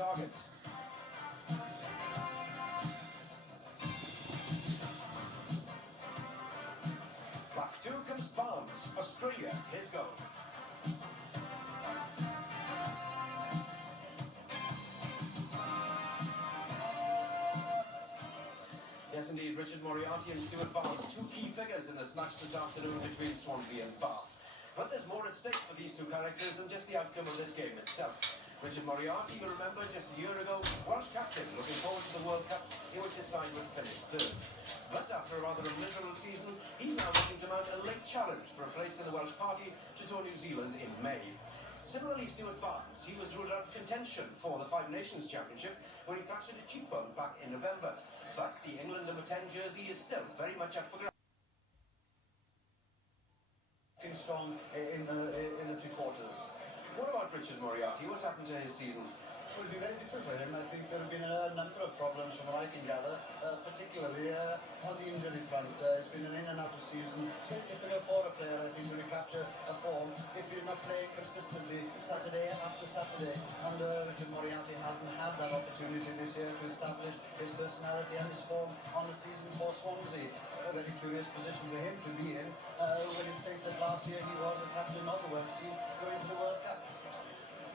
target. Back 2 comes Barnes. Australia, his goal. Yes, indeed, Richard Moriarty and Stuart Barnes, two key figures in this match this afternoon between Swansea and Bath. But there's more at stake for these two characters than just the outcome of this game itself. Richard Moriarty, you'll remember, just a year ago, Welsh captain, looking forward to the World Cup, in which his side would finish third. But after a rather miserable season, he's now looking to mount a late challenge for a place in the Welsh party to tour New Zealand in May. Similarly, Stuart Barnes, he was ruled out of contention for the Five Nations Championship when he fractured a cheekbone back in November. But the England number 10 jersey is still very much up for grabs. Strong in the three quarters. What about Richard Moriarty? What's happened to his season? It will be very different for him. I think there have been a number of problems from what I can gather, particularly on the injury front. It's been an in and out of season. It's very difficult for a player, I think, to recapture a form if he's not playing consistently Saturday after Saturday. And Richard Moriarty hasn't had that opportunity this year to establish his personality and his form on the season for Swansea. A very curious position for him to be in when you think that last year he was a captain of the Welsh team going to the World Cup.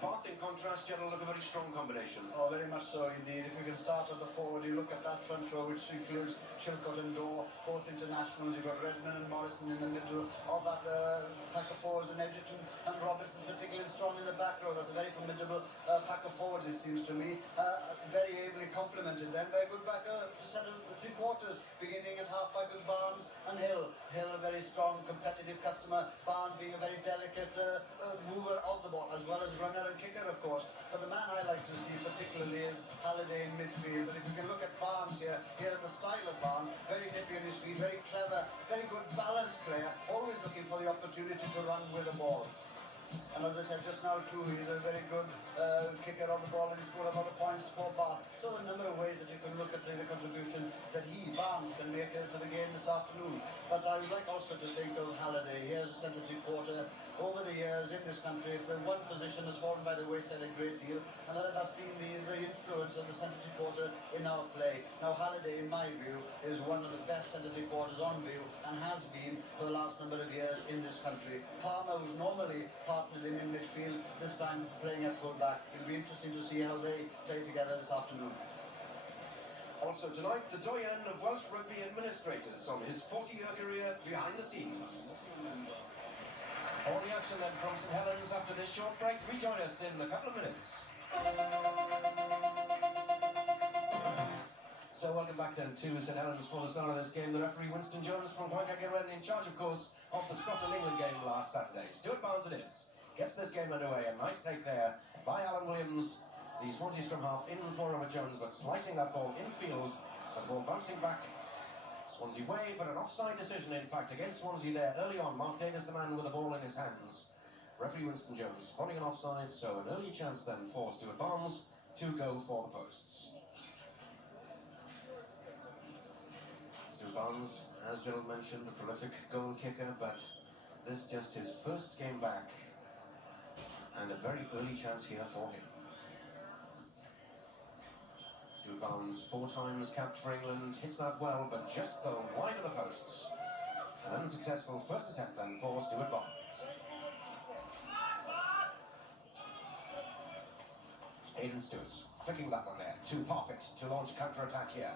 Bath, in contrast, general look a very strong combination. Oh, very much so indeed. If you can start at the forward, you look at that front row, which includes Chilcott and Dorr, both internationals. You've got Redmond and Morrison in the middle of that pack of forwards, and Edgerton and Robertson particularly strong in the back row. That's a very formidable pack of forwards, it seems to me. Very ably complemented then by a good back set of the three quarters, beginning at half-back with Barnes and Hill. Hill, a very strong, competitive customer. Barnes being a very delicate mover of the ball, as well as runner and kicker, of course. But the man I like to see particularly is Halliday in midfield. But if you can look at Barnes here, here's the style of Barnes. Very nippy on his feet, very clever, very good balanced player, always looking for the opportunity to run with the ball. And as I said just now too, he's a very good kicker of the ball, and he scored a lot of points for Bath. So there are a number of ways that you can look at the contribution that Barnes, can make to the game this afternoon. But I would like also to think of Halliday. Here's a centre three-quarter. Over the years in this country, if the one position has fallen by the wayside a great deal, and that's been the influence of the centre three-quarter in our play. Now Halliday, in my view, is one of the best centre three-quarters on view, and has been for the last number of years in this country. Palmer, who's normally partnered him in midfield, this time playing at full-back. It'll be interesting to see how they play together this afternoon. Also tonight, the doyen of Welsh rugby administrators on his 40-year career behind the scenes. All the action then from St Helens after this short break. Rejoin us in a couple of minutes. So welcome back then to St Helens for the start of this game. The referee Winston Jones from Waikakiren, in charge, of course, of the Scotland-England game last Saturday. Stuart Barnes it is. Gets this game underway. A nice take there by Alan Williams, the Swansea scrum half, in for Robert Jones, but slicing that ball infield, the ball bouncing back Swansea way, but an offside decision, in fact, against Swansea there early on. Mark Davis, the man with the ball in his hands. Referee Winston Jones spotting an offside, so an early chance then for Stuart Barnes to go for the posts. Stuart Barnes, as Gerald mentioned, a prolific goal kicker, but this just his first game back, and a very early chance here for him. Stuart Barnes, 4 times capped for England, hits that well, but just the wide of the posts. An unsuccessful first attempt then for Stuart Barnes. Aidan Stewart, flicking that one there, too perfect to launch counter-attack here.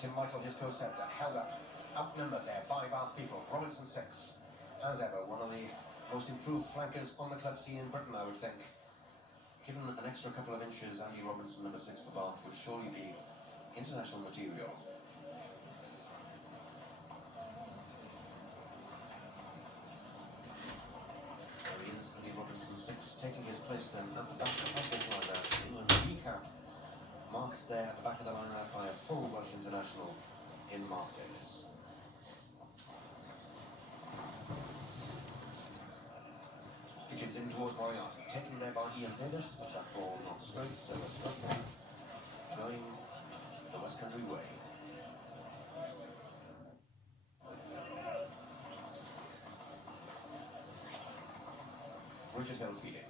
Tim Michael, his co-centre, held up, outnumbered there by Bath people. Robinson 6, as ever, one of the most improved flankers on the club scene in Britain, I would think. Given an extra couple of inches, Andy Robinson, number 6 for Bath, would surely be international material. There he is, Andy Robinson 6, taking his place then at the back of this line-out. England recap marked there at the back of the line-out by a full Welsh international in Mark Davis. Pitches in towards Moriarty, taken there by Ian Davis, but that ball not straight, so a Scotland going the West Country way. Richard Hill feeding.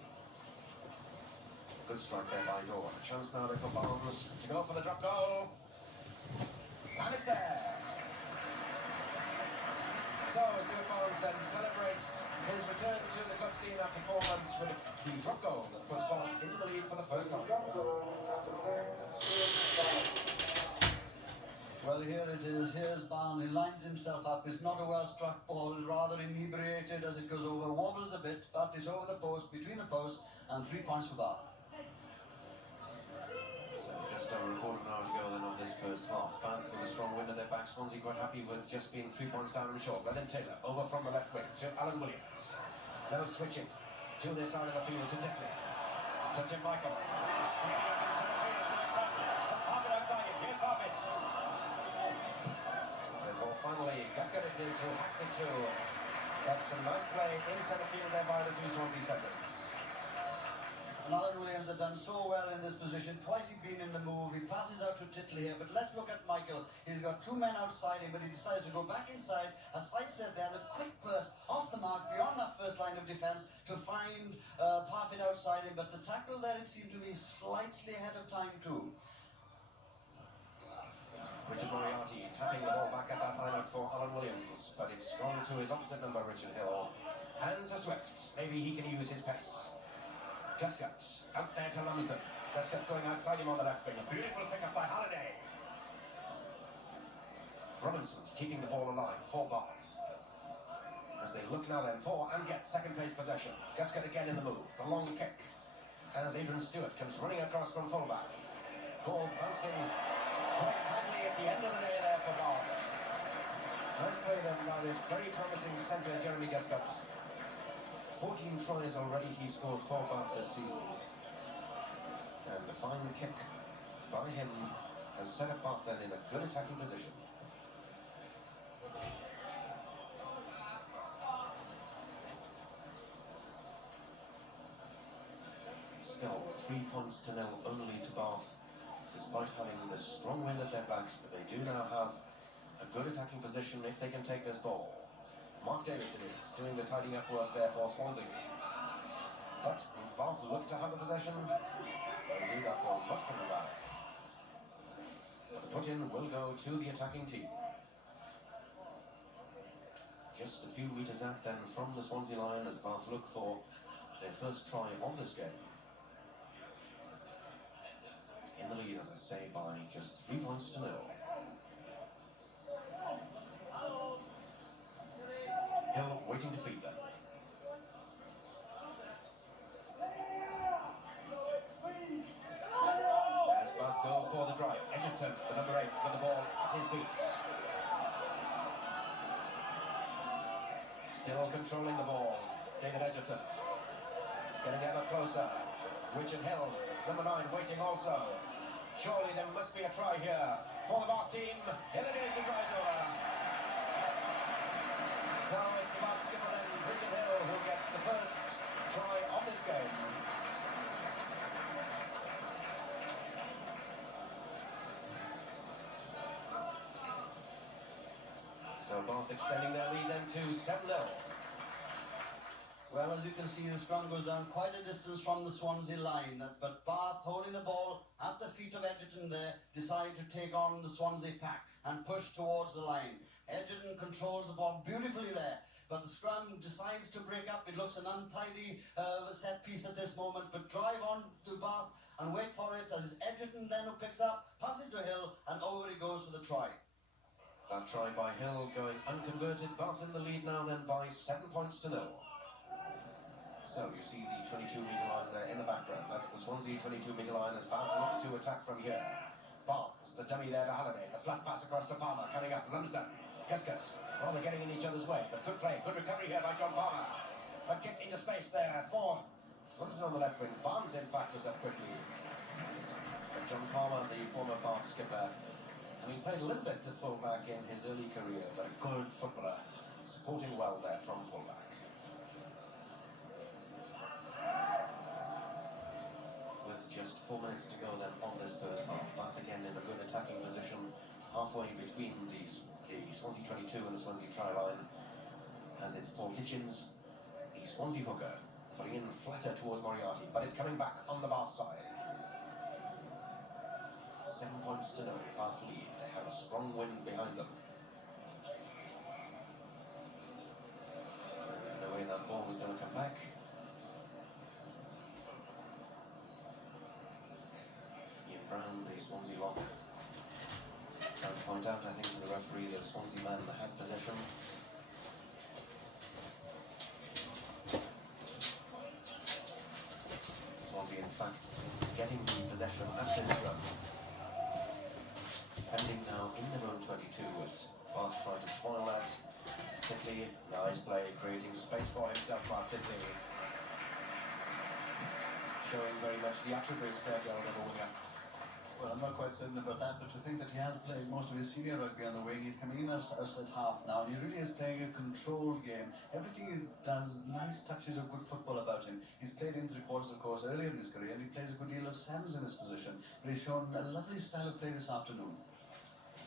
Good strike there by Dawn. A chance now for Barnes to go for the drop goal. And it's there. So Stuart Barnes then celebrates his return to the club scene after 4 months with the drop goal that puts Bath into the lead for the first time. Well, here it is. Here's Barnes. He lines himself up. It's not a well-struck ball. It's rather inebriated as it goes over. Wobbles a bit, but it's over the post, between the posts, and 3 points for Bath. So just over a quarter of an hour to go then of this first half. Bath with a strong win at their back. Swansea quite happy with just being 3 points down and short. Brendan Taylor over from the left wing to Alan Williams. Now switching to this side of the field to Dickley. To Tim Michael. That's Parfitt outside him. Here's Parfitt. Before finally Gasket it is who hacks it through. That's some nice play in centre field there by the two Swansea centres. And Alan Williams had done so well in this position. Twice he'd been in the move. He passes out to Titley here. But let's look at Michael. He's got 2 men outside him, but he decides to go back inside. A sidestep there. The quick burst off the mark beyond that first line of defence to find Parfitt outside him. But the tackle there, it seemed to be slightly ahead of time too. Richard Moriarty tapping the ball back at that line out for Alan Williams. But it's gone to his opposite number, Richard Hill. And to Swift. Maybe he can use his pace. Gasket out there to Lumsden. Gasket going outside him on the left wing. A beautiful pick-up by Halliday. Robinson keeping the ball alive for Bath. As they look now then for and get second place possession. Gasket again in the move. The long kick. As Adrian Stewart comes running across from fullback. Ball bouncing quite kindly at the end of the day there for Bath. Nice play then by this very promising centre, Jeremy Gasket. 14 tries already he scored for Bath this season. And a fine kick by him has set up Bath then in a good attacking position. Still 3 points to 0 only to Bath, despite having the strong wind at their backs, but they do now have a good attacking position if they can take this ball. Mark Davidson is doing the tidying up work there for Swansea. But Bath look to have the possession. Indeed, that ball not coming back. But the put-in will go to the attacking team. Just a few metres out then from the Swansea line as Bath look for their first try of this game. In the lead, as I say, by just 3 points to 0. Hill waiting to feed them. As Bath go for the drive. Edgerton, the number 8, with the ball at his feet. Still controlling the ball. David Edgerton. Getting ever closer. Richard Hill, number 9, waiting also. Surely there must be a try here for the Bath team. Here it is, the tries over. So it's the Bath skipper then, Richard Hill, who gets the first try of this game. So Bath extending their lead then to 7-0. Well, as you can see, the scrum goes down quite a distance from the Swansea line. But Bath, holding the ball at the feet of Edgerton there, decide to take on the Swansea pack and push towards the line. Edgerton controls the ball beautifully there, but the scrum decides to break up. It looks an untidy set piece at this moment, but drive on to Bath and wait for it as Edgerton then who picks up, passes to Hill, and over he goes for the try. That try by Hill going unconverted. Bath in the lead now then by 7 points to 0. So you see the 22-metre line there in the background. That's the Swansea 22-metre line as Bath looks to attack from here. Barnes, the dummy there to Halliday. The flat pass across to Palmer, coming up. Lumsden, Gasket. Well, they're getting in each other's way, but good play, good recovery here by John Palmer. But kick into space there for Lumsden on the left wing. Barnes, in fact, was up quickly. But John Palmer, the former Bath skipper, having played a little bit at fullback in his early career, but a good footballer, supporting well there from fullback. With just 4 minutes to go then on this first half, Bath again in a good attacking position, halfway between the Swansea 22 and the Swansea try line, as it's Paul Hitchens, the Swansea hooker, putting in flatter towards Moriarty, but it's coming back on the Bath side. 7 points to 0, Bath lead. They have a strong wind behind them. No way that ball was going to come back. Ian Brown, the Swansea lock, trying to point out, I think, to the referee that Swansea man had possession. Swansea, in fact, getting the possession at this run. Pending now in their own 22 as Bath trying to spoil that. Titley, nice play, creating space for himself, Mark Titley. Showing very much the attributes there, Gerald, of a winger. Well, I'm not quite certain about that, but to think that he has played most of his senior rugby on the wing, he's coming in as at half now, and he really is playing a controlled game. Everything he does, nice touches of good football about him. He's played in three quarters, of course, earlier in his career, and he plays a good deal of Sams in this position. But he's shown a lovely style of play this afternoon.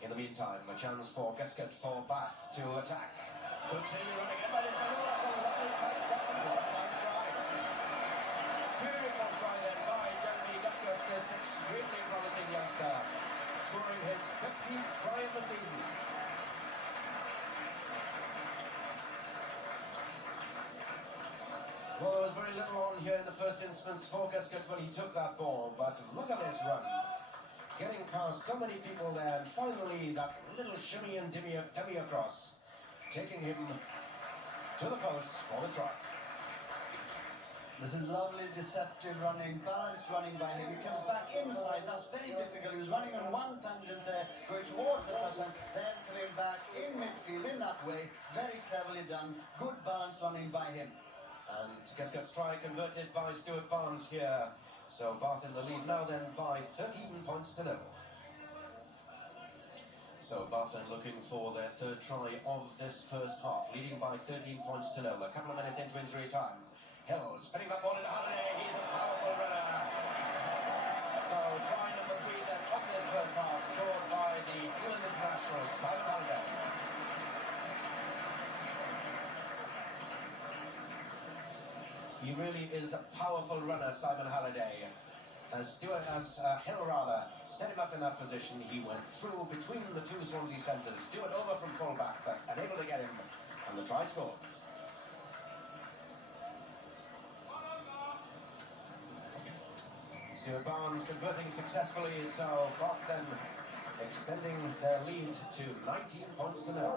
In the meantime, a chance for Gasket for Bath to attack. Good save running in by this man. That's a lovely sidestep and what a fine try. Beautiful try then by Jeremy Gasket, this extremely promising youngster, scoring his 15th try of the season. Well, there was very little on here in the first instance for Gasket when he took that ball, but look at this run. Getting past so many people there, and finally that little shimmy and dummy across, taking him to the post for the try. This is lovely, deceptive running, balanced running by him. He comes back inside, that's very difficult. He was running on one tangent there, going towards the touchline, then coming back in midfield in that way. Very cleverly done, good balanced running by him. And Gasket's try converted by Stuart Barnes here. So Bath in the lead now then by 13 points to 0. So Bath then looking for their third try of this first half, leading by 13 points to 0. A couple of minutes into injury time. Hill spinning that ball into Halliday. He's a powerful runner. So try number 3 then of this first half, scored by the England international Simon Halliday. He really is a powerful runner, Simon Halliday. As Hill set him up in that position, he went through between the two Swansea centres. Stewart over from full-back, but unable to get him, and the try scores. Stuart Barnes converting successfully, so Bath then extending their lead to 19 points to 0.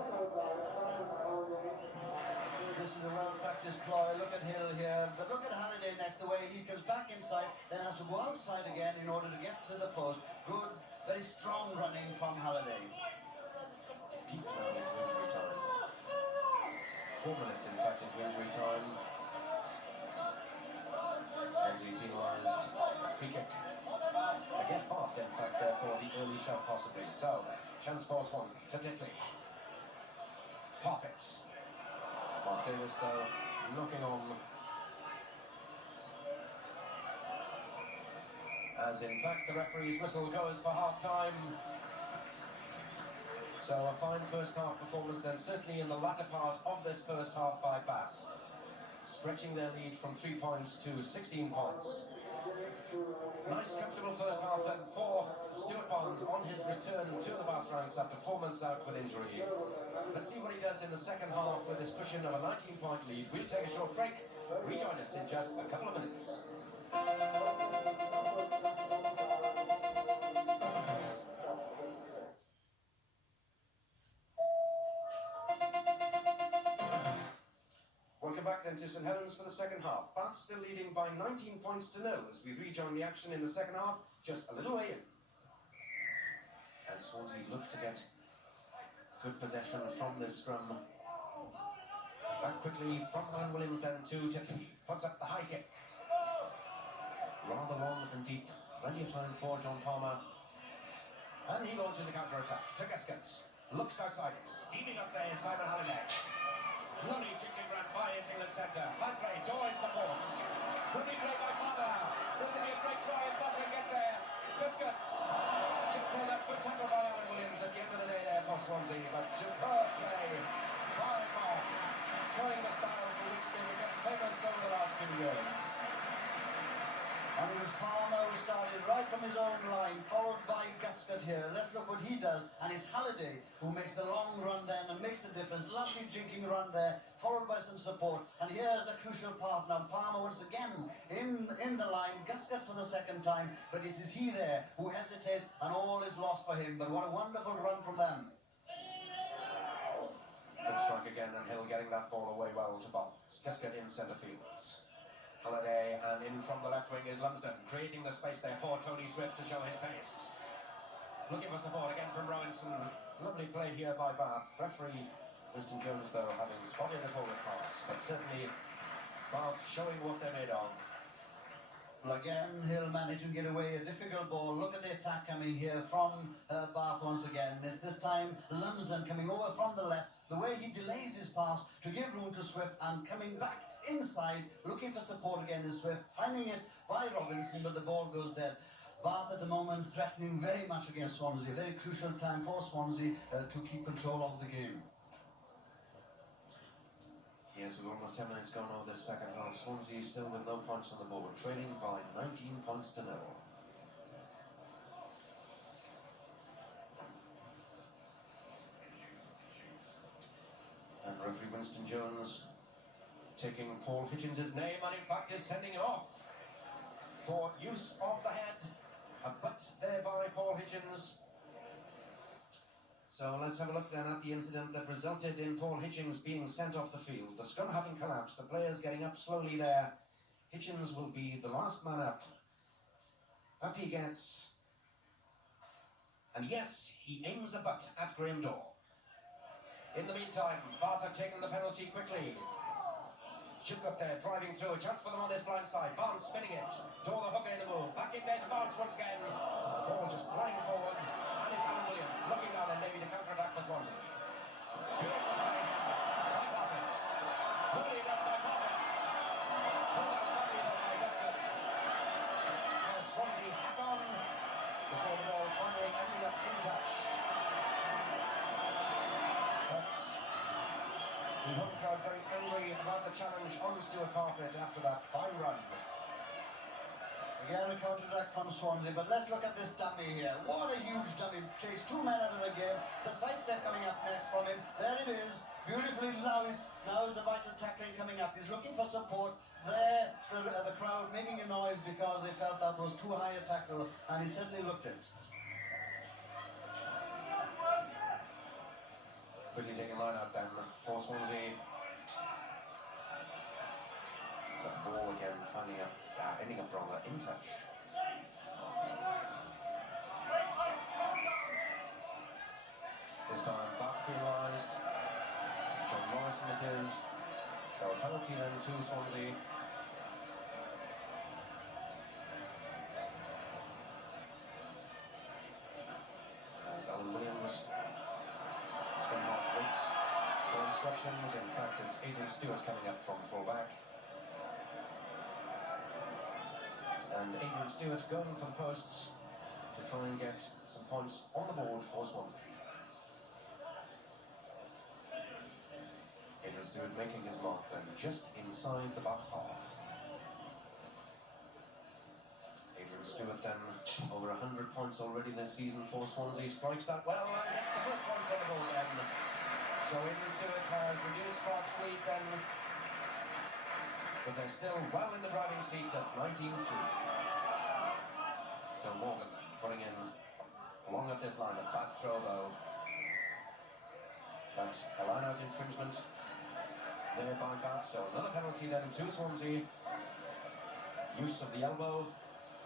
This is a well-practiced ploy. Look at Hill here, but look at Halliday next, the way he comes back inside, then has to go outside again in order to get to the post. Good, very strong running from Halliday. Deep now into injury time. 4 minutes, in fact, into injury time. Swansea penalised. Free kick against Bath, in fact, therefore the early shot possibly. So, chance for Swansea to Titley. Perfect. Mark Davis, though, knocking on. As in fact the referee's whistle goes for half-time. So a fine first half performance then, certainly in the latter part of this first half by Bath, stretching their lead from 3 points to 16 points. Nice comfortable first half then for Stuart Barnes on his return to the Bath ranks after 4 months out with injury. Let's see what he does in the second half with his cushion of a 19-point lead. We'll take a short break. Rejoin us in just a couple of minutes. Welcome back then to St Helens for the second half. Bath still leading by 19 points to 0 as we rejoin the action in the second half, just a little way in. As Swansea look to get good possession from this scrum. Back quickly from Ryan Williams then to Titley. Puts up the high kick. Rather long and deep. Plenty of time for John Palmer. And he launches a counter-attack. To Gasket. Looks outside. Steaming up there is Simon Halliday. Lovely chipping run by his England centre. High play. Doyle supports. Lovely play by Palmer. This will be a great try if Bath can get there. Gasket. Just called up. Good tackle by Ryan Williams at the end of the day there for Swansea. But superb play Fine mark, showing the style for which they became famous over the last few years. And it was Palmer who started right from his own line, followed by Gasket here. Let's look what he does. And it's Halliday who makes the long run then and makes the difference. Lovely jinking run there, followed by some support. And here's the crucial part now. Palmer once again in the line. Gasket for the second time. But it is he there who hesitates and all is lost for him. But what a wonderful run from them. Good strike again, and Hill getting that ball away well to Bath. Gasket in centre field. Halliday, and in from the left wing is Lumsden, creating the space there for Tony Swift to show his pace. Looking for support again from Robinson. Lovely play here by Bath. Referee Winston Jones, though, having spotted a forward pass, but certainly Bath showing what they're made of. Well, again, Hill managed to get away a difficult ball. Look at the attack coming here from Bath once again. It's this time Lumsden coming over from the left. The way he delays his pass to give room to Swift and coming back inside, looking for support again is Swift, finding it by Robinson, but the ball goes dead. Bath at the moment threatening very much against Swansea. A very crucial time for Swansea to keep control of the game. Yes, we're almost 10 minutes gone over this second half. Swansea still with no points on the board, trailing by 19 points to 0. And referee Winston Jones taking Paul Hitchens' name and in fact is sending him off for use of the head. A butt there by Paul Hitchens. So let's have a look then at the incident that resulted in Paul Hitchens being sent off the field. The scrum having collapsed, the players getting up slowly there. Hitchens will be the last man up. Up he gets. And yes, he aims a butt at Graham Dorr. In the meantime, Bath have taken the penalty quickly. Chilcott there, driving through, a chance for them on this blind side. Barnes spinning it, Dorr the hooker in the move, back in there to Barnes once again. The ball just flying forward, and it's Alan Williams looking now then maybe to counter-attack for Swansea. Beautiful play by Barnes. Poorly done by Barnes. Pulled out badly though by Gasket. Now Swansea hack on before the ball finally ended up in touch. But the home crowd very angry about the challenge on Stuart Carpet after that fine run. Again, a counter-attack from Swansea, but let's look at this dummy here. What a huge dummy. Takes 2 men out of the game. The sidestep coming up next from him. There it is. Beautifully now is the vital tackling coming up. He's looking for support. There, the crowd making a noise because they felt that was too high a tackle, and he certainly looked it. Quickly taking line out then for Swansea. The ball again finding up, ending up rather in touch. This time Bath penalised. John Morrison it is. So a penalty then to Swansea. As Alan Williams spinning off waits for instructions. In fact, it's Adrian Stewart coming up from full-back. And Adrian Stewart going for the posts to try and get some points on the board for Swansea. Adrian Stewart making his mark then just inside the back half. Adrian Stewart then over 100 points already this season for Swansea. Strikes that well and gets the first points on the board then. So Adrian Stewart has reduced Bath's lead then. But they're still well in the driving seat at 19-3. So Morgan putting in along at this line, a bad throw though. That's a line-out infringement there by Bath. So another penalty then to Swansea. Use of the elbow.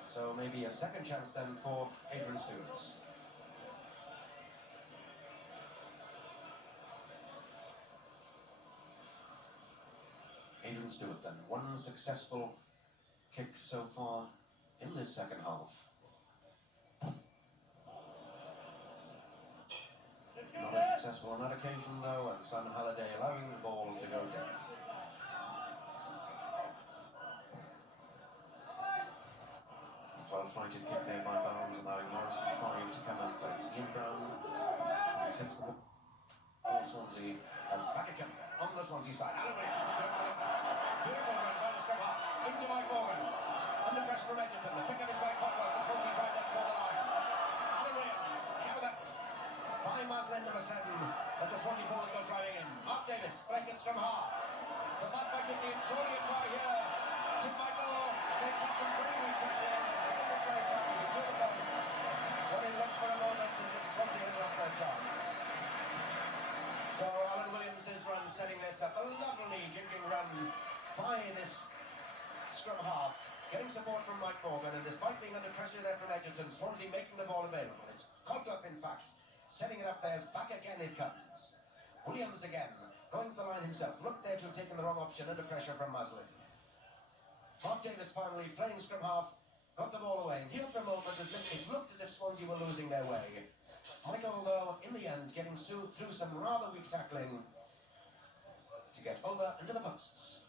So maybe a second chance then for Adrian Stewart. Adrian Stewart then, one successful kick so far in this second half. Not as successful on that occasion though, and Simon Halliday allowing the ball to go down. Well fighted kick there by Barnes, allowing Morrison 5 to come up, but it's Ian Brown who takes the ball. Swansea as back it comes. the Swansea side. Alan Williams, beautiful run by the scrum half. Into Mike Morgan. Under pressure from Edgerton. The pick up his right pocket. The Swansea side left for the line. Alan Williams, held up by Maslin, number 7. As the Swansea forwards go driving in. Mark Davis, blankets from half. The pass by Tickney, surely a try here. To Michael. They catch some pretty weak tackling. This way back to the posts. But it looked for a moment as if Swansea had lost their chance. So Alan Williams' run setting this up. A lovely jinking run by this scrum half. Getting support from Mike Morgan, and despite being under pressure there from Edgerton, Swansea making the ball available. It's caught up, in fact. Setting it up there, back again it comes. Williams again, going to the line himself. Looked there to have taken the wrong option, under pressure from Maslin. Mark Davis finally playing scrum half, got the ball away. And here for a moment, it looked as if Swansea were losing their way. Michael, though, in the end, getting through some rather weak tackling to get over into the posts.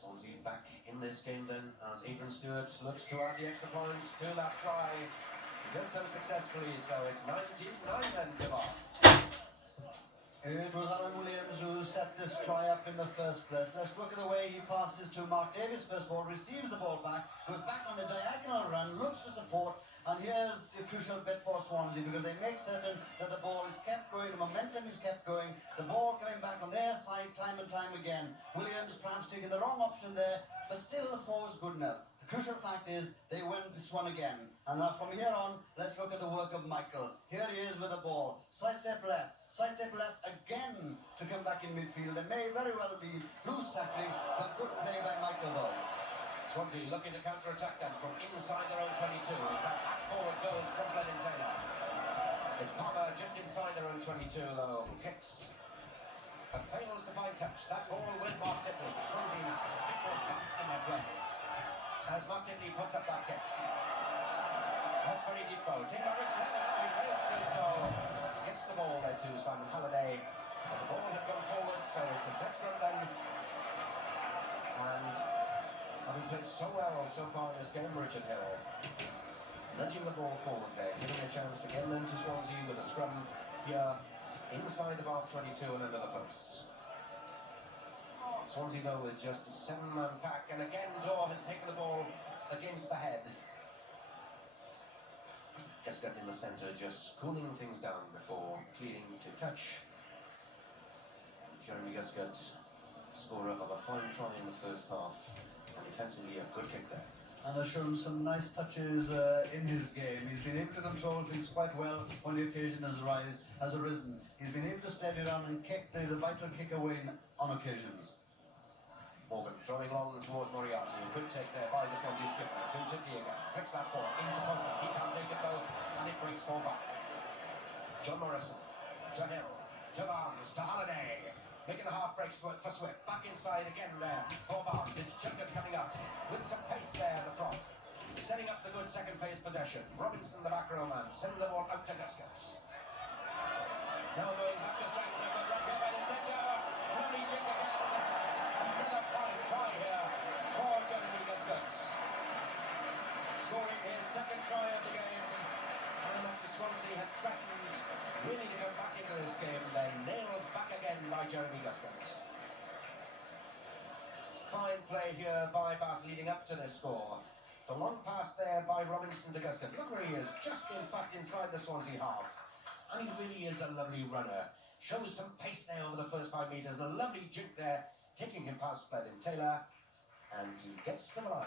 Swansea back in this game then, as Adrian Stewart looks to add the extra points to that try. He does so successfully, so it's 19-9 then to Bath. It was Alan Williams who set this try up in the first place. Let's look at the way he passes to Mark Davis first of all, receives the ball back, goes back on the diagonal run, looks for support, and here's the crucial bit for Swansea, because they make certain that the ball is kept going, the momentum is kept going, the ball coming back on their side time and time again. Williams perhaps taking the wrong option there, but still the forward's good enough. The crucial fact is they win this one again. And now from here on, let's look at the work of Michael. Here he is with the ball. Sidestep left again to come back in midfield. There may very well be loose tackling, but good play by Michael though. Swansea looking to counter-attack them from inside their own 22 as that back forward goes from Glennon Taylor. It's Palmer just inside their own 22 though, who kicks but fails to find touch. That ball with Mark Titley. Swansea now, a bit more bounce in their play as Mark Titley puts up that kick. That's very deep though. Tim Morrison had it, he fails to do so. Gets the ball there to Simon Halliday. But the ball had gone forward, so it's a set scrum then. And having played so well so far in this game, Richard Hill nudging the ball forward there, giving a chance again then to Swansea with a scrum here inside the Bath 22 and under the posts. Swansea though with just a 7-man pack, and again Daw has taken the ball against the head. Guscott in the centre, just cooling things down before clearing to touch. Jeremy Guscott, scorer of a fine try in the first half, and defensively a good kick there. And has shown some nice touches in his game. He's been able to control things quite well when the occasion has arisen. He's been able to steady around and kick the vital kick away on occasions. Morgan throwing long towards Moriarty. A good take there by the Swansea skipper. To Tickney again. Flicks that ball into Poker. He can't take it though, and it breaks for back. John Morrison to Hill, to Barnes, to Halliday. Making a half break for Swift. Back inside again there for Barnes. It's Junker coming up with some pace there in the front. Setting up the good second phase possession. Robinson, the back row man, sends the ball out to Guscott. Now going back to strike, but run here by the centre. Lovely jig again. Another fine try here for Jeremy Guscott. Scoring his second try of the game. And after Swansea had threatened really to come back into this game, then nailed back again by Jeremy Guscott. Fine play here by Bath leading up to this score. The long pass there by Robinson to Guscott. Look where he is, just in fact inside the Swansea half. And he really is a lovely runner. Shows some pace there over the first 5 metres. A lovely jig there, taking him past Glennon Taylor. And he gets to the line.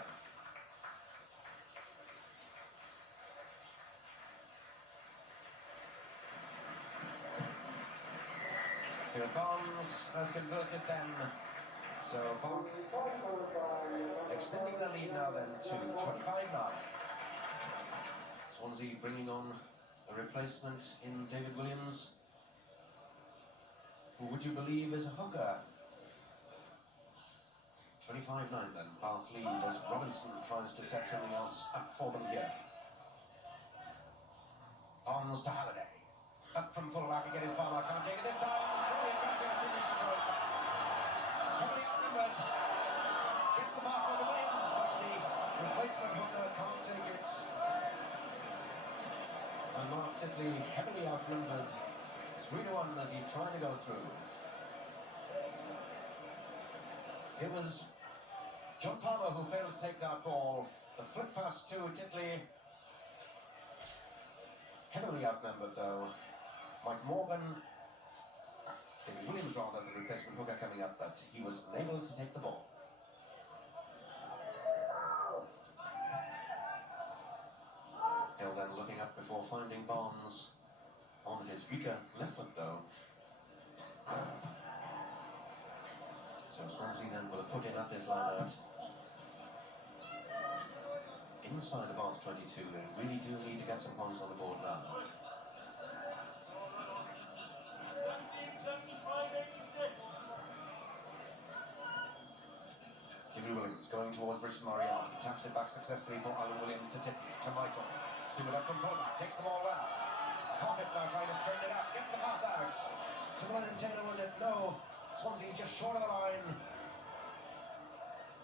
So Barnes has converted then. So Bath extending the lead now then to 25 now. Swansea bringing on a replacement in David Williams, who would you believe is a hooker. 25-9 then, Bath lead as Robinson tries to set something else up for them here. Barnes to Halliday. Up from full-back again is Palmer, can't take it this time. Surely a catch out finish for it. Heavily outnumbered. Gets the pass by the Williams, but the replacement hooker can't take it. And Mark Titley heavily outnumbered. 3-1 as he tried to go through. It was John Palmer who failed to take that ball. The flick pass to Titley. Heavily outnumbered though. Mike Morgan, David Williams rather, the replacement hooker coming up, but he was unable to take the ball. Hill then looking up before finding Barnes on his weaker left foot though. So Swansea then will put in at this line out. Inside the Bath 22, they really do need to get some points on the board now. Williams going towards Richard Moriarty, taps it back successfully for Alan Williams to Titley, to Michael. Stewart up from fullback, takes the ball well. Pocket now trying to straighten it up, gets the pass out. To Brennan Taylor with it, no. Swansea just short of the line.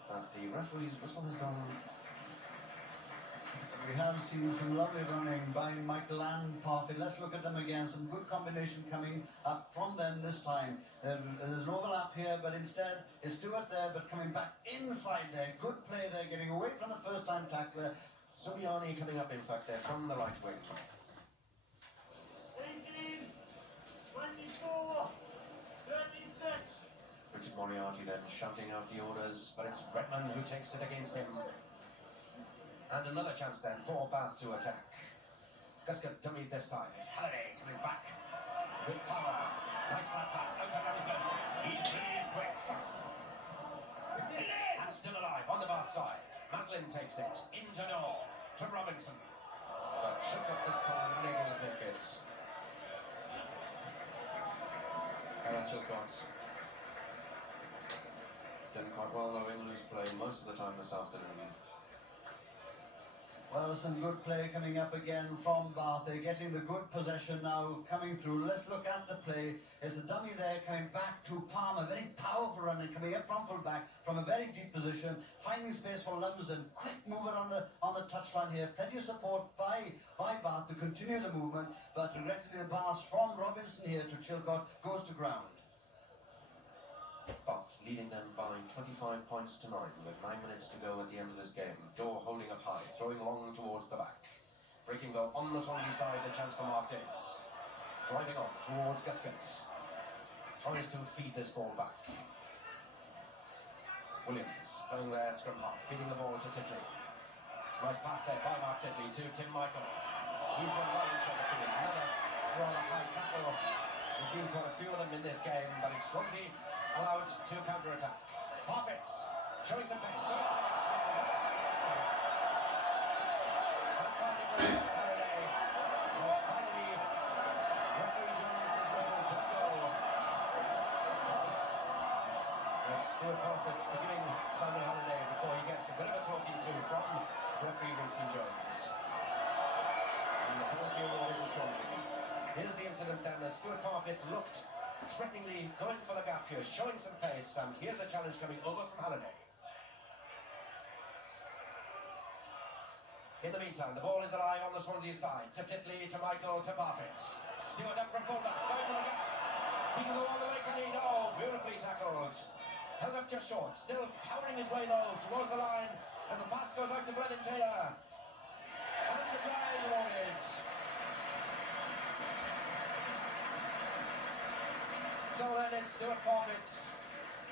But the referee's whistle has gone. We have seen some lovely running by Michael and Parfit. Let's look at them again. Some good combination coming up from them this time. There's an overlap here, but instead it's Stewart there, but coming back inside there. Good play there, getting away from the first time tackler. Subiani coming up, in fact, there from the right wing. 18, 24, 36. Richard Moriarty then shouting out the orders, but it's Redmond who takes it against him. And another chance then for Bath to attack. Guscott dummied this time. It's Halliday coming back with power. Nice flat pass out to Ramsden. He's really quick. And still alive on the Bath side. Maslin takes it into Noor to Robinson. But Chilcott this time unable to take it. Aaron Chilcott. He's done quite well though in loose play most of the time this afternoon. Well, some good play coming up again from Bath. They're getting the good possession now coming through. Let's look at the play. There's a dummy there coming back to Palmer. Very powerful running coming up from full back from a very deep position. Finding space for Lumsden. Quick movement on the touchline here. Plenty of support by Bath to continue the movement. But regrettably the pass from Robinson here to Chilcott goes to ground. Bath leading them by 25 points to 9 with 9 minutes to go at the end of this game. Dorr holding up high, throwing long towards the back. Breaking though on the Swansea side, the chance for Mark Davis. Driving on towards Guscott. Tries to feed this ball back. Williams playing there at scrum half, feeding the ball to Titley. Nice pass there by Mark Titley to Tim Michael. He's run right inside the field. Another rather high tackle. There's been quite a few of them in this game, but it's Swansea allowed to counter-attack. Parfit showing some pace. Stuart Parfit giving Simon Halliday before he gets a bit of a talking to from referee Winston Jones. And the penalty awarded to Swansea. Here's the incident then as Stuart Parfit looked threateningly going for the gap here, showing some pace, and here's a challenge coming over from Halliday. In the meantime, the ball is alive on the Swansea side. To Titley, to Michael, to Parfit. Stewart up from fullback, going for the gap. He can go all the way, can he? No, beautifully tackled. Held up just short, still powering his way though towards the line, and the pass goes out to Brennan Taylor. And the try is awarded. So then it's Stuart Parfit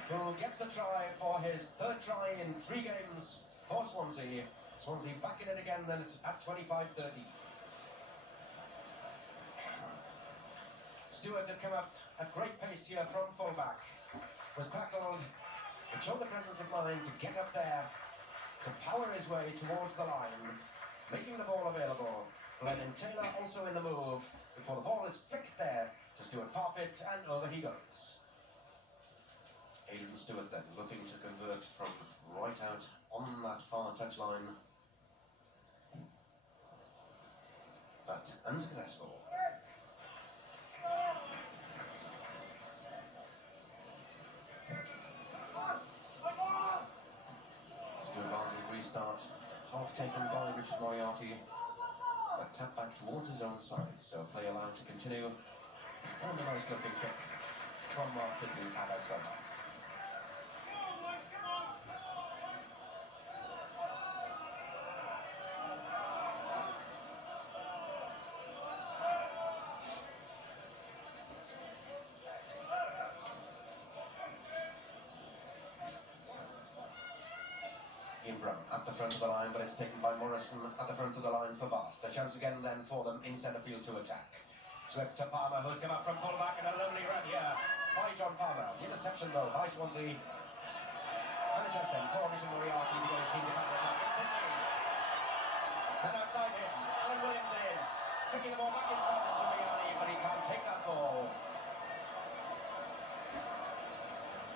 who gets a try for his third try in 3 games for Swansea. Swansea back in it again, then it's at 25-30. Stewart had come up at great pace here from fullback. Was tackled, but showed the presence of mind to get up there, to power his way towards the line, making the ball available. Brennan Taylor also in the move, before the ball is flicked there to Stuart Parfit, and over he goes. Aidan Stewart then looking to convert from right out on that far touchline, but unsuccessful. Restart, half taken by Richard Moriarty, but tapped back towards his own side, so play allowed to continue, and a nice looking kick. from Martin and Alexander. At the front of the line, but it's taken by Morrison at the front of the line for Bath. The chance again then for them in centre field to attack. Swift to Palmer, who's come up from full-back, and a lovely run here by John Palmer. The interception though by Swansea. And a chance then for Richard Moriarty to get his team to counter-attack. It's Sidney. Then outside him, Alan Williams is kicking the ball back inside to Suriani, but he can't take that ball.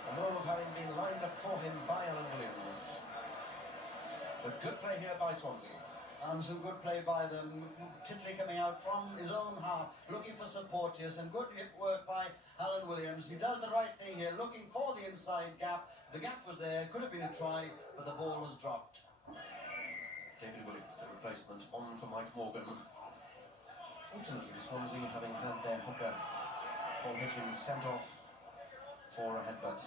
The move having been lined up for him by Alan Williams. But good play here by Swansea. And some good play by them. Titley coming out from his own half, looking for support here. Some good work by Alan Williams. He does the right thing here, looking for the inside gap. The gap was there, could have been a try, but the ball was dropped. David Williams, the replacement, on for Mike Morgan. Fortunately, Swansea having had their hooker, Paul Hitchens, sent off for a headbutt.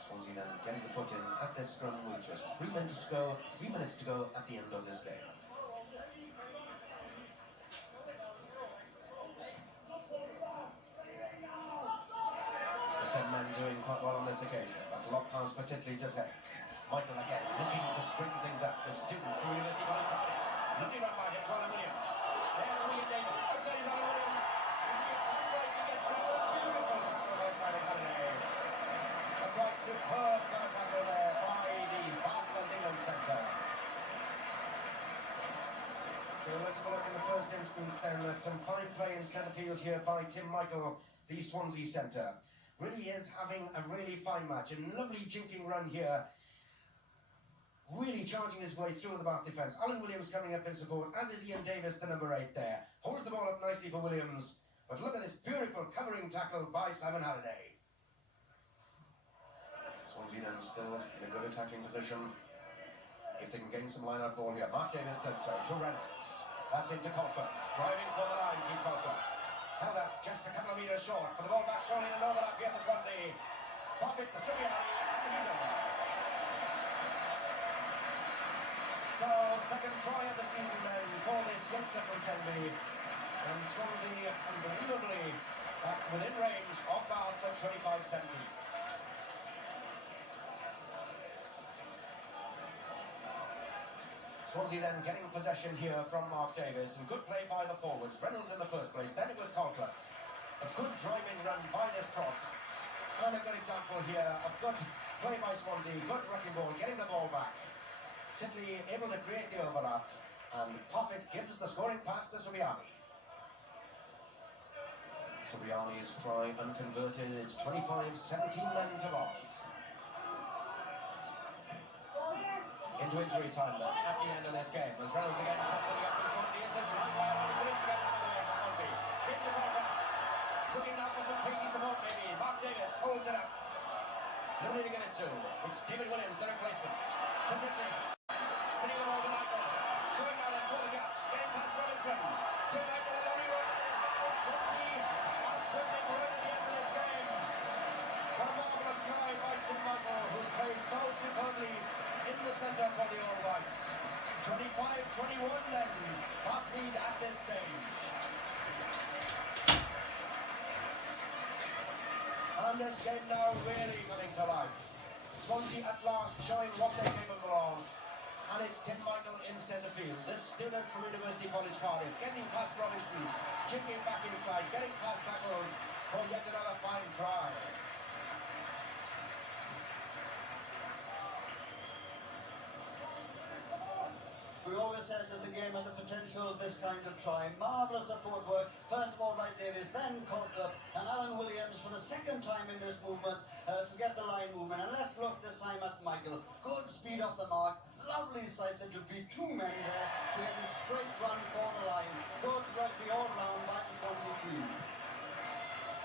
Swansea then getting the foot in at this scrum with just 3 minutes to go. 3 minutes to go at the end of this game. The same men doing quite well on this occasion, but lock pass particularly to Zek. Michael again looking to string things up. The student from University College Cardiff. Lovely run by him to Alan Williams. There's William Davis. Outside is Alan Williams. Is he quite right to get down? Beautiful tackle by Simon Halliday. A quite superb tackle there by the Bath and England centre. So let's have a look in the first instance then at some fine play in centre field here by Tim Michael, the Swansea centre. Really is having a really fine match. A lovely jinking run here. Really charging his way through the Bath defence. Alan Williams coming up in support, as is Ian Davis, the number 8 there. Holds the ball up nicely for Williams. But look at this beautiful covering tackle by Simon Halliday. Swansea then still in a good attacking position. If they can gain some line-out ball here. Mark Davis does so to Reynolds. That's into Colfer. Driving for the line to Colfer. Held up just a couple of metres short. For the ball back shown in an overlap here for Swansea. Pop it to Suriani, and he's over. So, second try of the season then for this youngster from Tenby. And Swansea unbelievably back within range of Bath at 25-17. Swansea then getting possession here from Mark Davis, and good play by the forwards. Reynolds in the first place, then it was Colfer. A good driving run by this prop. And a good example here of good play by Swansea, good wrecking ball, getting the ball back. Titley able to create the overlap, and Poppet gives the scoring pass to Suriani. Suriani's try unconverted, it's 25-17 then to Bath. Into injury time then, at the end of this game, as Reynolds again sets it up for Swansea. Is this right by Alan Williams again out of the way for Swansea? Into Colfer. Looking now for some pacey support maybe. Mark Davis holds it up. Nobody to get it to. It's David Williams, the replacement. To Titley. Spinning the ball to Michael. Going out and pulling up. Getting past Robinson. To Michael, a lovely run. Swansea are quickly right at the end of this game. What a marvellous try by Tim Michael, who's played so superbly in the centre for the All Whites. 25-21 then. Bath lead at this stage. And this game now really coming to life. Swansea at last showing what they're capable of. And it's Tim Michael in centre field. This student from University College Cardiff, getting past Robinson, chipping back inside, getting past tackles for yet another fine try. We always said that the game had the potential of this kind of try. Marvellous support work. First of all by Davis, then Colfer, and Alan Williams for the second time in this movement to get the line movement. And let's look this time at Michael. Good speed off the mark. Lovely decisive to beat too many there to get a straight run for the line. Good rugby all round by the Swansea team.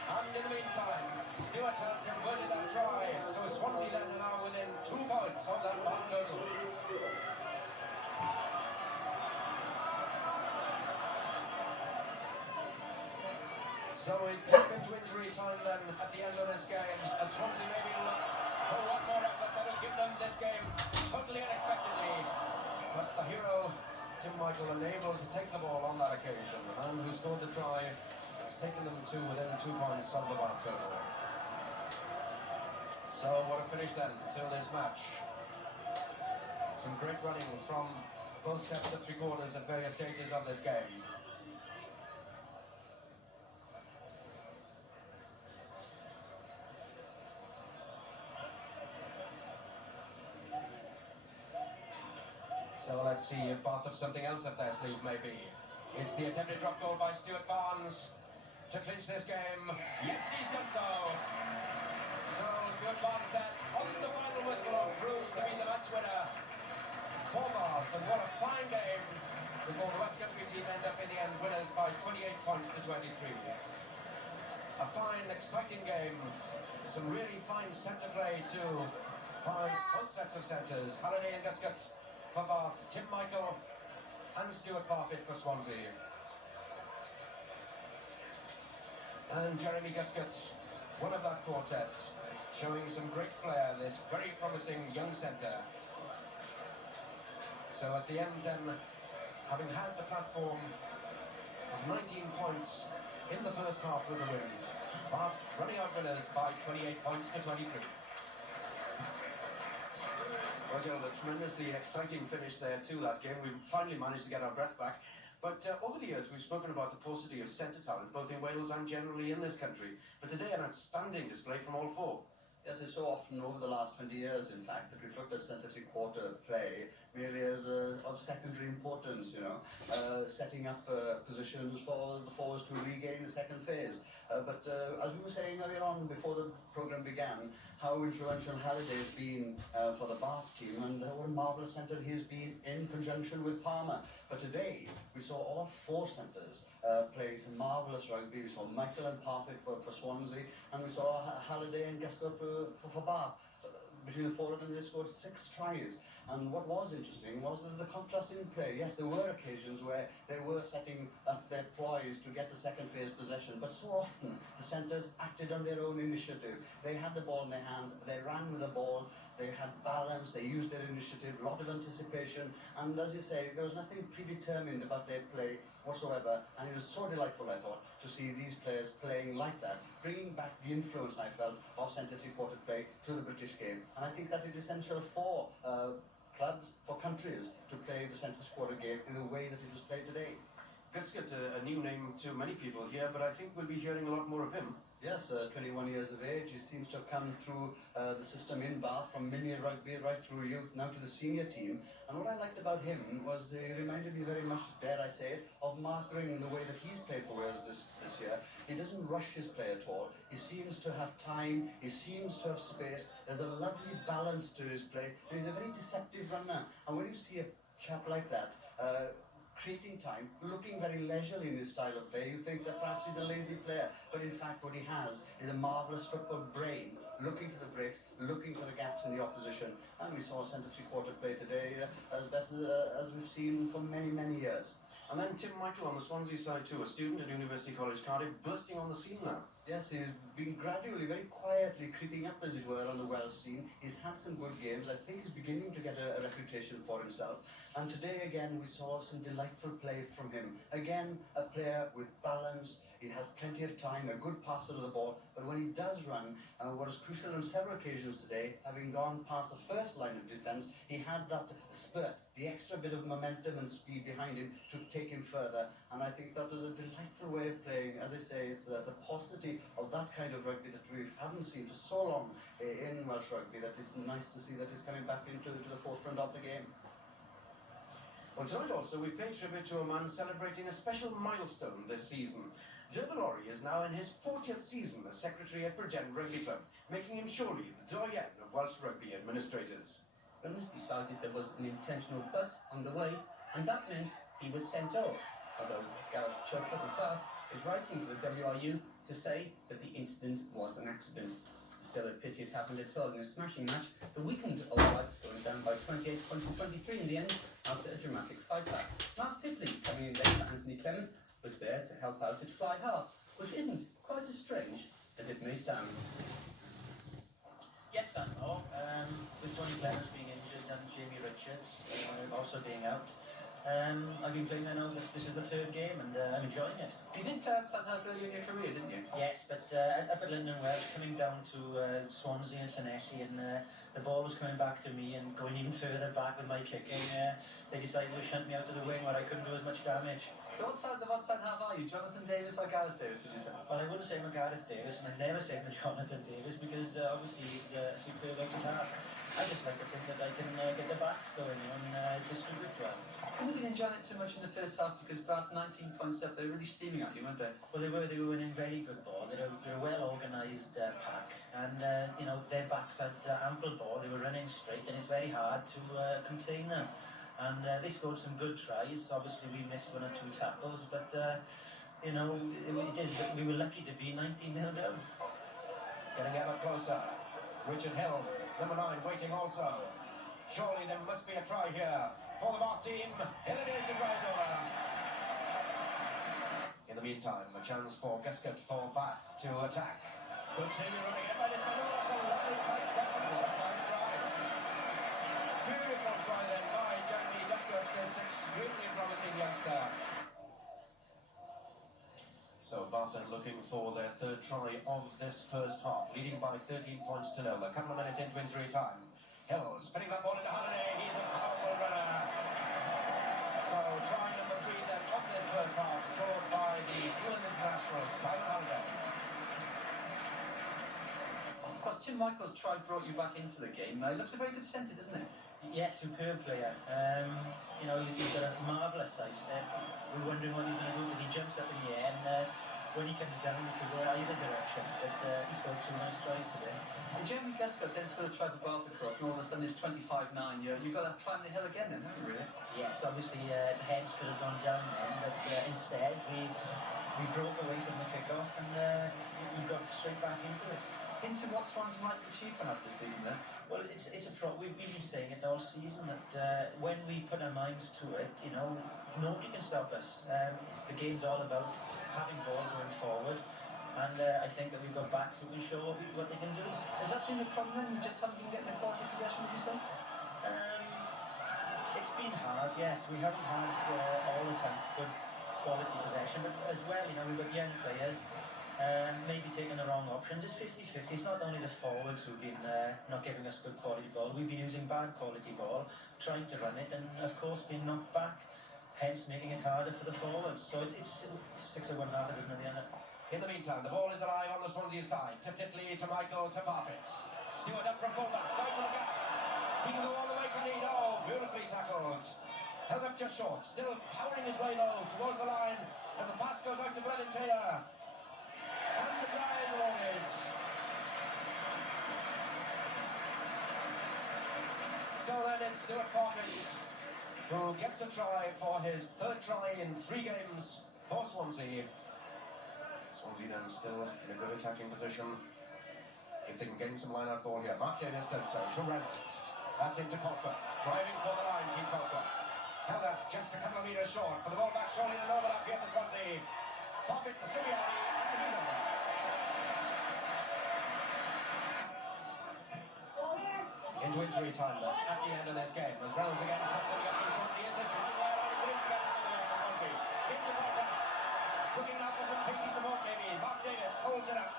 And in the meantime, Stewart has converted that try. So Swansea then are now within 2 points of that Bath total. So we take into injury time then at the end of this game. As Swansea maybe will look for one more effort that will give them this game totally unexpectedly. But the hero, Tim Michael, unable to take the ball on that occasion. The man who scored the try has taken them to within 2 points of the Bath total. So what a finish then till this match. Some great running from both sets of three quarters at various stages of this game. So let's see if Bath have something else up their sleeve, maybe. It's the attempted drop goal by Stuart Barnes to clinch this game. Yes, he's done so. So Stuart Barnes then, on the final whistle, proves to be the match winner for Bath. And what a fine game before the West Country team end up in the end winners by 28 points to 23. A fine, exciting game. Some really fine centre play too by both sets of centres. Halliday and Guscott for Bath, Tim Michael and Stuart Parfitt for Swansea. And Jeremy Guscott, one of that quartet, showing some great flair, this very promising young centre. So at the end then, having had the platform of 19 points in the first half with the win, Bath running out winners by 28 points to 23. Well, Joe, a tremendously exciting finish there to that game. We finally managed to get our breath back. But over the years, we've spoken about the paucity of centre talent, both in Wales and generally in this country. But today, an outstanding display from all four. Yes, it's so often over the last 20 years, in fact, that we've looked at centre three-quarter play merely as of secondary importance, you know, setting up positions for the forwards to regain the second phase. But as we were saying earlier on before the programme began, how influential Halliday has been for the Bath team, and what a marvellous centre he's been in conjunction with Palmer. But today, we saw all four centres playing some marvellous rugby. We saw Michael and Parfitt for Swansea, and we saw Halliday and Guscott for Bath. Between the four of them, they scored 6 tries. And what was interesting was the contrast in play. Yes, there were occasions where they were setting up their ploys to get the second phase possession, but so often the centres acted on their own initiative. They had the ball in their hands, they ran with the ball, they had balance, they used their initiative, a lot of anticipation, and as you say, there was nothing predetermined about their play whatsoever, and it was so delightful, I thought, to see these players playing like that, bringing back the influence, I felt, of centre three-quarter play to the British game. And I think that is essential for clubs, for countries, to play the centre quarter game in the way that it was played today. Guscott, a new name to many people here, but I think we'll be hearing a lot more of him. Yes, 21 years of age. He seems to have come through the system in Bath from mini rugby right through youth, now to the senior team. And what I liked about him was he reminded me very much, dare I say it, of Mark Ring in the way that he's played for Wales this year. He doesn't rush his play at all. He seems to have time, he seems to have space. There's a lovely balance to his play, and he's a very deceptive runner. And when you see a chap like that, creating time, looking very leisurely in his style of play, you think that perhaps he's a lazy player, but in fact what he has is a marvellous football brain, looking for the breaks, looking for the gaps in the opposition, and we saw centre three-quarter play today as best as we've seen for many, many years. And then Tim Michael on the Swansea side too, a student at University College Cardiff, bursting on the scene now. Yes, he's been gradually, very quietly creeping up, as it were, on the Welsh scene. He's had some good games. I think he's beginning to get a reputation for himself. And today, again, we saw some delightful play from him. Again, a player with balance. He has plenty of time, a good passer of the ball. But when he does run, what is crucial on several occasions today, having gone past the first line of defence, he had that spurt, the extra bit of momentum and speed behind him to take him further. And I think that was a delightful way of playing. As I say, it's the paucity of that kind of rugby that we haven't seen for so long in Welsh rugby, that it's nice to see that he's coming back into the forefront of the game. Well, tonight also we pay tribute to a man celebrating a special milestone this season. Derby Laurie is now in his 40th season as secretary at Bridgend Rugby Club, making him surely the doyen of Welsh rugby administrators. Reynolds decided there was an intentional but on the way, and that meant he was sent off, although Gareth Chilcott of Bath is writing to the WRU to say that the incident was an accident. Still, a pity it happened at all in a smashing match. The weakened All Whites going down by 28 points to 23 in the end after a dramatic fight back. Mark Tipley, coming in late for Anthony Clement, was there to help out at fly half. which isn't quite as strange as it may sound. Yes, I know. With Tony Clements being injured and Jamie Richards also being out, I've been playing there now. This is the third game, and I'm enjoying it. You did play outside half earlier in your career, didn't you? Yes, but up at London Welsh, coming down to Swansea and Llanelli, and the ball was coming back to me and going even further back with my kicking. They decided to shunt me out of the wing where I couldn't do as much damage. So what side half are you? Jonathan Davis or Gareth Davis, would you say? Well, I wouldn't say I'm a Gareth Davis, and I'd never say I'm a Jonathan Davis, because obviously he's a superb extra half. I just like to think that I can get the backs going and distribute well. I didn't enjoy it too much in the first half because about 19 points up, they were really steaming at you, weren't they? Well, they were winning very good ball. They're a well-organised pack, and their backs had ample ball. They were running straight, and it's very hard to contain them. And they scored some good tries. Obviously, we missed one or two tackles, but we were lucky to be 19-0 down. Getting ever closer. Richard Hill, number 9, waiting also. Surely there must be a try here for the Bath team. Here it is, the tries over. In the meantime, a chance for Gasket for Bath to attack. Good senior running in by this man. That's a lovely side step. What a fine try. Beautiful try then by Jeremy Gasket, this extremely promising youngster. So Bath are looking for their third try of this first half, leading by 13 points to 0. A couple of minutes into injury time. Hill spinning that ball into Halliday. He's a powerful runner. So try number 3 then of this first half, scored by the England international Simon Halliday. Of course, Tim Michael's try brought you back into the game. He looks a very good centre, doesn't he? Yes, superb player. He's got a marvellous side step. We're wondering what he's going to do because he jumps up in the air, and when he comes down, he could go either direction. But he scored 2 nice tries today. And Jeremy Gascott then scored a try for Bath across, and all of a sudden it's 25-9. You've got to climb the hill again then, haven't you, really? Yes, obviously the heads could have gone down then, but instead we broke away from the kick-off and we got straight back into it. Into what Swansea might have achieved perhaps this season then? Well, it's a we've been saying it all season that when we put our minds to it, nobody can stop us. The game's all about having ball going forward, and I think that we've got backs who can show what they can do. Has that been the problem then? You just haven't been getting the quality possession, would you say? It's been hard, yes. We haven't had all the time good quality possession, but as well, we've got young players. Maybe taking the wrong options. It's 50-50. It's not only the forwards who've been not giving us good quality ball. We've been using bad quality ball, trying to run it, and of course being knocked back, hence making it harder for the forwards. So it's 6 or 1 half, isn't it, the end? In the meantime, the ball is alive on the Swansea side. To Titley, to Michael, to Parfitt. Stewart up from fullback, going for the gap. He can go all the way to lead. Oh, beautifully tackled. Held up just short, still powering his way low towards the line as the pass goes out to Brennan Taylor. And the try is awarded. So then it's Stuart Parfitt who gets a try for his 3rd try in 3 games for Swansea. Swansea then still in a good attacking position. If they can gain some line-out ball here. Mark Davis does so to Reynolds. That's into Cocker. Driving for the line, Keith Cocker. Held up just a couple of metres short. For the ball back, surely an overlap here for Swansea. Parfitt to Sirianni, and he's over. Into injury time then, at the end of this game, as Reynolds again sets it up for Swansea in this one where it wins back for Swansea. Into Cocker. Looking out for some pacey support maybe. Mark Davis holds it up.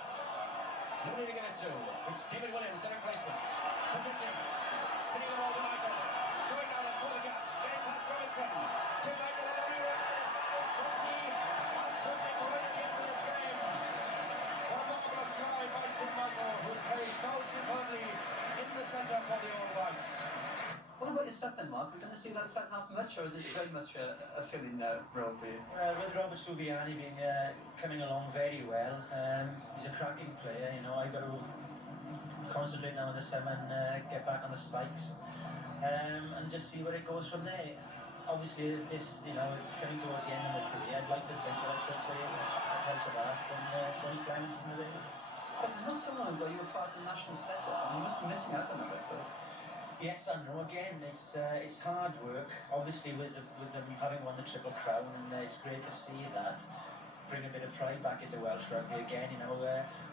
Nobody to get it to. It's David Williams, the replacement. To Titley. Spinning the ball to Michael. Going down and pull the gap. Getting past Robinson. To Michael and the run. Swansea are pushing right at the end of this game. What a marvellous try by Tim Michael, who's played so superbly in the centre for the All Whites. What about your stuff then, Mark? We're going to see that second half much, or is it very much a filling role for you? With Robert Subiani coming along very well, he's a cracking player. I've got to concentrate now in the summer and get back on the spikes and just see where it goes from there. Obviously, this, coming towards the end of the career, I'd like to think that I could play at House of Art from Tony Clements in the day. But it's not so long ago you were part of the national setup, and you must be missing out on that, I suppose. Yes, I know. Again, it's hard work. Obviously, with them having won the Triple Crown, and it's great to see that bring a bit of pride back into Welsh rugby again. You know,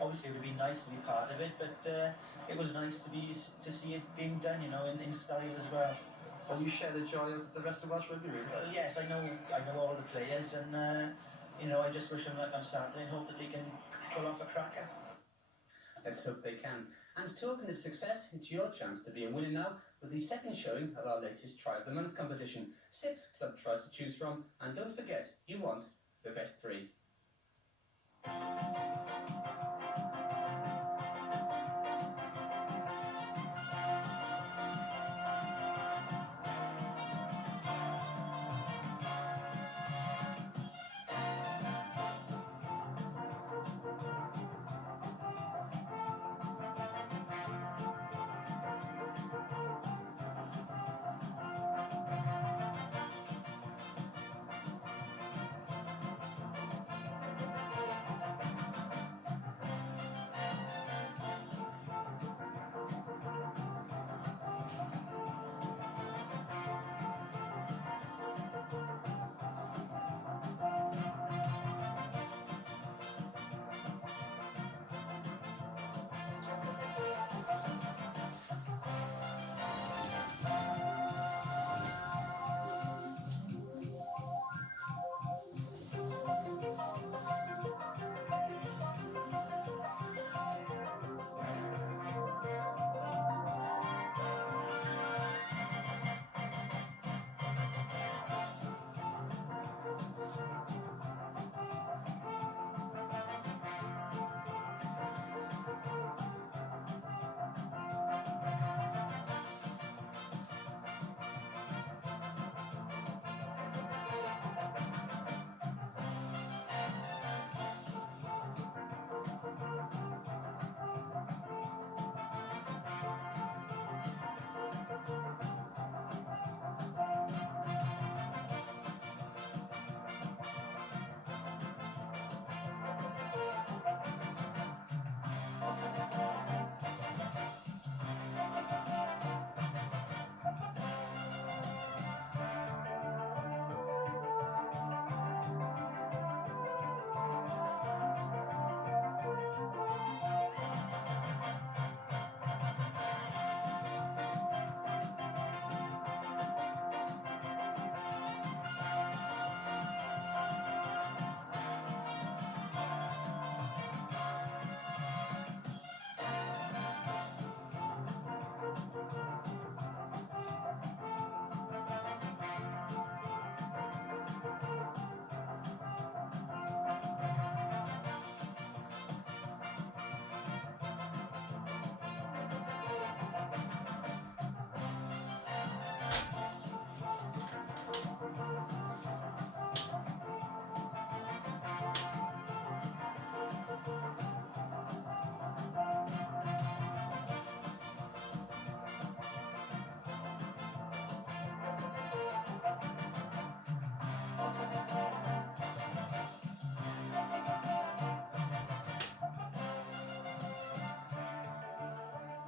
obviously it would be nice to be part of it, but it was nice to see it being done. You know, in style as well. So you share the joy of the rest of Welsh rugby, really? Well, yes, I know all the players, and you know, I just wish them luck on Saturday and hope that they can pull off a cracker. Let's hope they can. And talking of success, it's your chance to be a winner now with the second showing of our latest Try of the Month competition. 6 club tries to choose from, and don't forget, you want the best 3.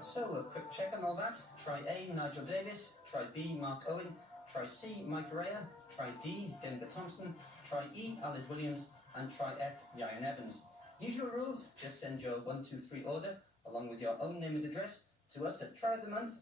So a quick check on all that. Try A, Nigel Davis. Try B, Mark Owen. Try C, Mike Rea. Try D, Denver Thompson. Try E, Aled Williams. And try F, Ryan Evans. Usual rules, just send your 1, 2, 3 order, along with your own name and address, to us at Try of the Month,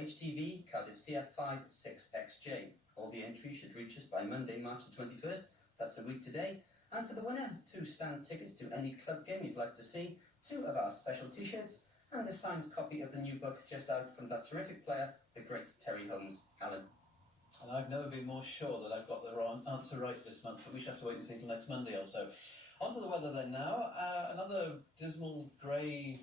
HTV, Cardiff CF5 6XJ. All the entries should reach us by Monday, March the 21st. That's a week today. And for the winner, 2 stand tickets to any club game you'd like to see, 2 of our special t-shirts, and a signed copy of the new book just out from that terrific player, the great Terry Holmes. Alan. And I've never been more sure that I've got the wrong answer right this month, but we shall have to wait and see till next Monday or so. On to the weather then now. Another dismal, grey,